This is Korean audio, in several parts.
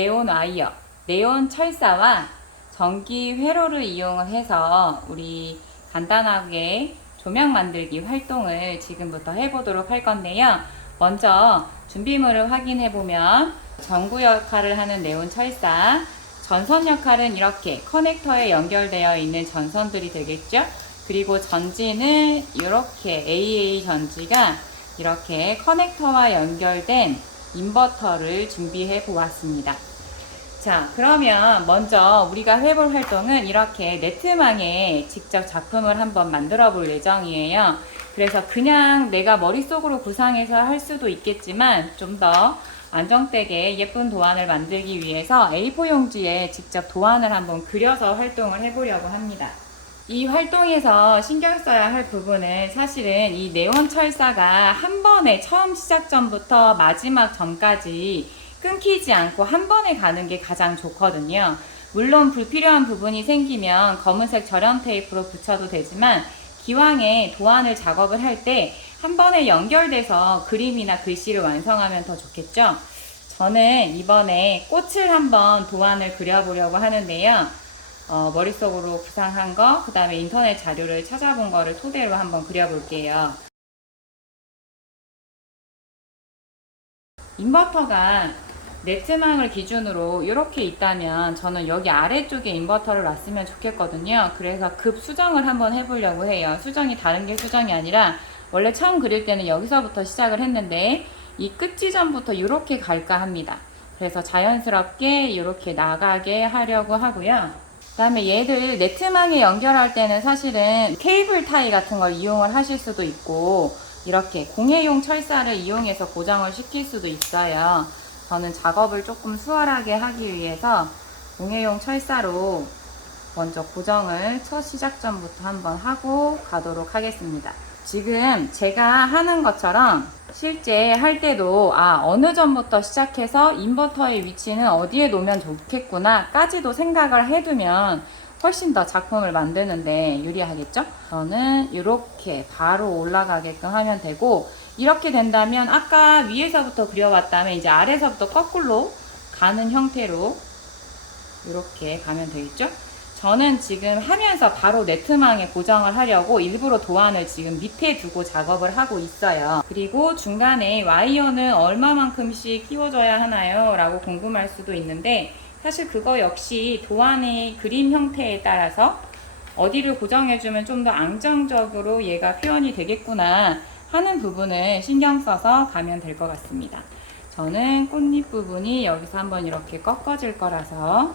네온 와이어, 네온 철사와 전기 회로를 이용을 해서 우리 간단하게 조명 만들기 활동을 지금부터 해보도록 할 건데요. 먼저 준비물을 확인해 보면 전구 역할을 하는 네온 철사, 전선 역할은 이렇게 커넥터에 연결되어 있는 전선들이 되겠죠. 그리고 전지는 이렇게 AA 전지가 이렇게 커넥터와 연결된 인버터를 준비해 보았습니다. 자, 그러면 먼저 우리가 해볼 활동은 이렇게 네트망에 직접 작품을 한번 만들어 볼 예정이에요. 그래서 그냥 내가 머릿속으로 구상해서 할 수도 있겠지만 좀 더 안정되게 예쁜 도안을 만들기 위해서 A4 용지에 직접 도안을 한번 그려서 활동을 해보려고 합니다. 이 활동에서 신경 써야 할 부분은 사실은 이 네온 철사가 한 번에 처음 시작 전부터 마지막 전까지 끊기지 않고 한 번에 가는 게 가장 좋거든요. 물론 불필요한 부분이 생기면 검은색 절연 테이프로 붙여도 되지만 기왕에 도안을 작업을 할 때 한 번에 연결돼서 그림이나 글씨를 완성하면 더 좋겠죠. 저는 이번에 꽃을 한번 도안을 그려보려고 하는데요. 어, 머릿속으로 구상한 거, 그 다음에 인터넷 자료를 찾아본 거를 토대로 한번 그려볼게요. 인버터가 네트망을 기준으로 이렇게 있다면 저는 여기 아래쪽에 인버터를 놨으면 좋겠거든요. 그래서 급 수정을 한번 해보려고 해요. 수정이 다른 게 수정이 아니라 원래 처음 그릴 때는 여기서부터 시작을 했는데 이 끝 지점부터 이렇게 갈까 합니다. 그래서 자연스럽게 이렇게 나가게 하려고 하고요. 그 다음에 얘들 네트망에 연결할 때는 사실은 케이블 타이 같은 걸 이용을 하실 수도 있고 이렇게 공예용 철사를 이용해서 고정을 시킬 수도 있어요. 저는 작업을 조금 수월하게 하기 위해서 공예용 철사로 먼저 고정을 첫 시작 전부터 한번 하고 가도록 하겠습니다. 지금 제가 하는 것처럼 실제 할 때도 아 어느 전부터 시작해서 인버터의 위치는 어디에 놓으면 좋겠구나 까지도 생각을 해두면 훨씬 더 작품을 만드는데 유리하겠죠? 저는 이렇게 바로 올라가게끔 하면 되고 이렇게 된다면 아까 위에서부터 그려왔다면 이제 아래서부터 거꾸로 가는 형태로 이렇게 가면 되겠죠? 저는 지금 하면서 바로 네트망에 고정을 하려고 일부러 도안을 지금 밑에 두고 작업을 하고 있어요. 그리고 중간에 와이어는 얼마만큼씩 끼워줘야 하나요? 라고 궁금할 수도 있는데 사실 그거 역시 도안의 그림 형태에 따라서 어디를 고정해주면 좀 더 안정적으로 얘가 표현이 되겠구나 하는 부분을 신경 써서 가면 될 것 같습니다. 저는 꽃잎 부분이 여기서 한번 이렇게 꺾어질 거라서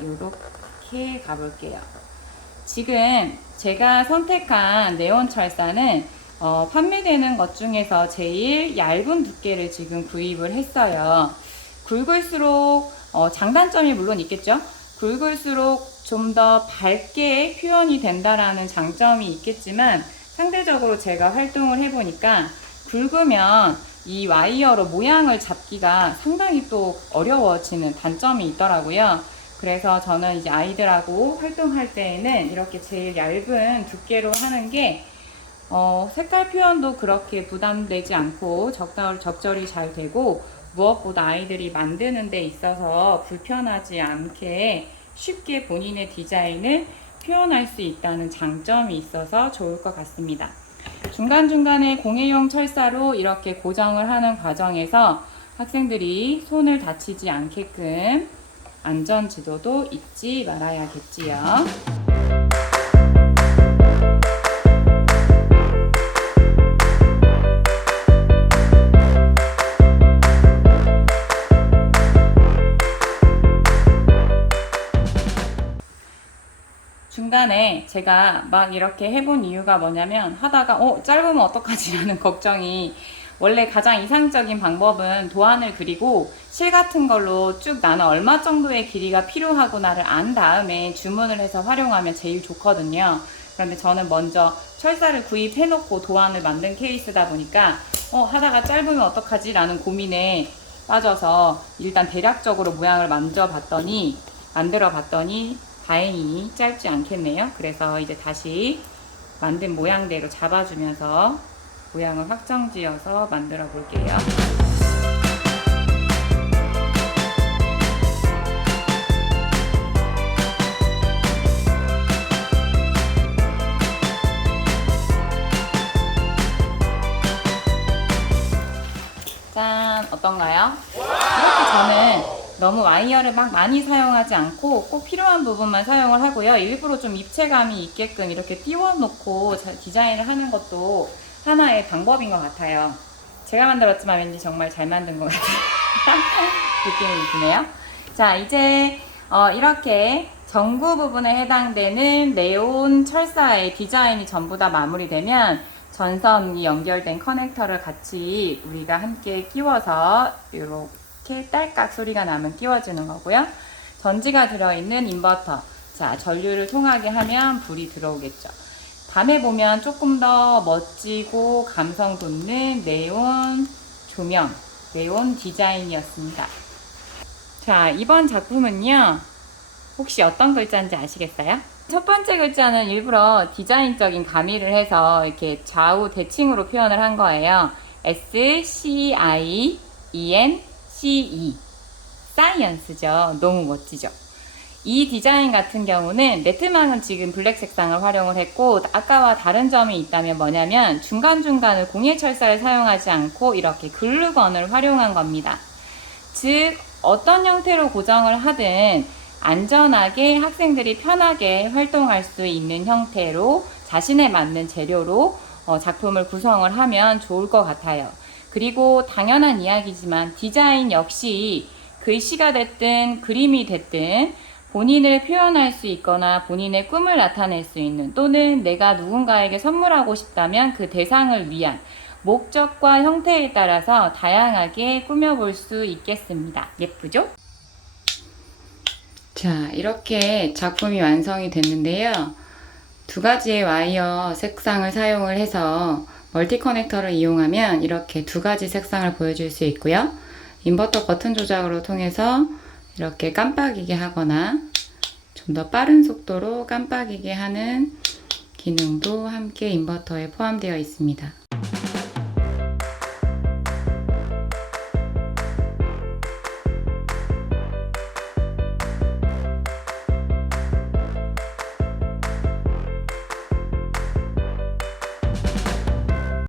이렇게 가볼게요. 지금 제가 선택한 네온 철사는 어, 판매되는 것 중에서 제일 얇은 두께를 지금 구입을 했어요. 굵을수록 어, 장단점이 물론 있겠죠. 굵을수록 좀 더 밝게 표현이 된다라는 장점이 있겠지만 상대적으로 제가 활동을 해보니까 굵으면 이 와이어로 모양을 잡기가 상당히 또 어려워지는 단점이 있더라고요. 그래서 저는 이제 아이들하고 활동할 때에는 이렇게 제일 얇은 두께로 하는 게 어, 색깔 표현도 그렇게 부담되지 않고 적절, 적절히 잘 되고 무엇보다 아이들이 만드는 데 있어서 불편하지 않게 쉽게 본인의 디자인을 표현할 수 있다는 장점이 있어서 좋을 것 같습니다. 중간중간에 공예용 철사로 이렇게 고정을 하는 과정에서 학생들이 손을 다치지 않게끔 안전 지도도 잊지 말아야겠지요. 중간에 제가 막 이렇게 해본 이유가 뭐냐면 하다가 어 짧으면 어떡하지라는 걱정이 원래 가장 이상적인 방법은 도안을 그리고 실 같은 걸로 쭉 나는 얼마 정도의 길이가 필요하구나를 안 다음에 주문을 해서 활용하면 제일 좋거든요. 그런데 저는 먼저 철사를 구입해 놓고 도안을 만든 케이스다 보니까 어 하다가 짧으면 어떡하지 라는 고민에 빠져서 일단 대략적으로 모양을 만져 봤더니 만들어 봤더니 다행히 짧지 않겠네요. 그래서 이제 다시 만든 모양대로 잡아주면서 모양을 확정지어서 만들어 볼게요. 짠! 어떤가요? 이렇게 저는 너무 와이어를 막 많이 사용하지 않고 꼭 필요한 부분만 사용을 하고요. 일부러 좀 입체감이 있게끔 이렇게 띄워놓고 자- 디자인을 하는 것도 하나의 방법인 것 같아요. 제가 만들었지만 왠지 정말 잘 만든 것 같은 느낌이 드네요. 자, 이제 어, 이렇게 전구 부분에 해당되는 네온 철사의 디자인이 전부 다 마무리되면 전선이 연결된 커넥터를 같이 우리가 함께 끼워서 이렇게 딸깍 소리가 나면 끼워주는 거고요. 전지가 들어있는 인버터. 자, 전류를 통하게 하면 불이 들어오겠죠. 밤에 보면 조금 더 멋지고 감성 돋는 네온 조명, 네온 디자인이었습니다. 자, 이번 작품은요. 혹시 어떤 글자인지 아시겠어요? 첫 번째 글자는 일부러 디자인적인 가미를 해서 이렇게 좌우 대칭으로 표현을 한 거예요. S, C, I, E, N, E. 사이언스죠. 너무 멋지죠? 이 디자인 같은 경우는 네트망은 지금 블랙 색상을 활용을 했고 아까와 다른 점이 있다면 뭐냐면 중간중간을 공예 철사를 사용하지 않고 이렇게 글루건을 활용한 겁니다. 즉 어떤 형태로 고정을 하든 안전하게 학생들이 편하게 활동할 수 있는 형태로 자신에 맞는 재료로 어, 작품을 구성을 하면 좋을 것 같아요. 그리고 당연한 이야기지만 디자인 역시 글씨가 됐든 그림이 됐든 본인을 표현할 수 있거나 본인의 꿈을 나타낼 수 있는 또는 내가 누군가에게 선물하고 싶다면 그 대상을 위한 목적과 형태에 따라서 다양하게 꾸며볼 수 있겠습니다. 예쁘죠? 자, 이렇게 작품이 완성이 됐는데요. 두 가지의 와이어 색상을 사용을 해서 멀티 커넥터를 이용하면 이렇게 두 가지 색상을 보여줄 수 있고요. 인버터 버튼 조작으로 통해서 이렇게 깜빡이게 하거나 좀 더 빠른 속도로 깜빡이게 하는 기능도 함께 인버터에 포함되어 있습니다.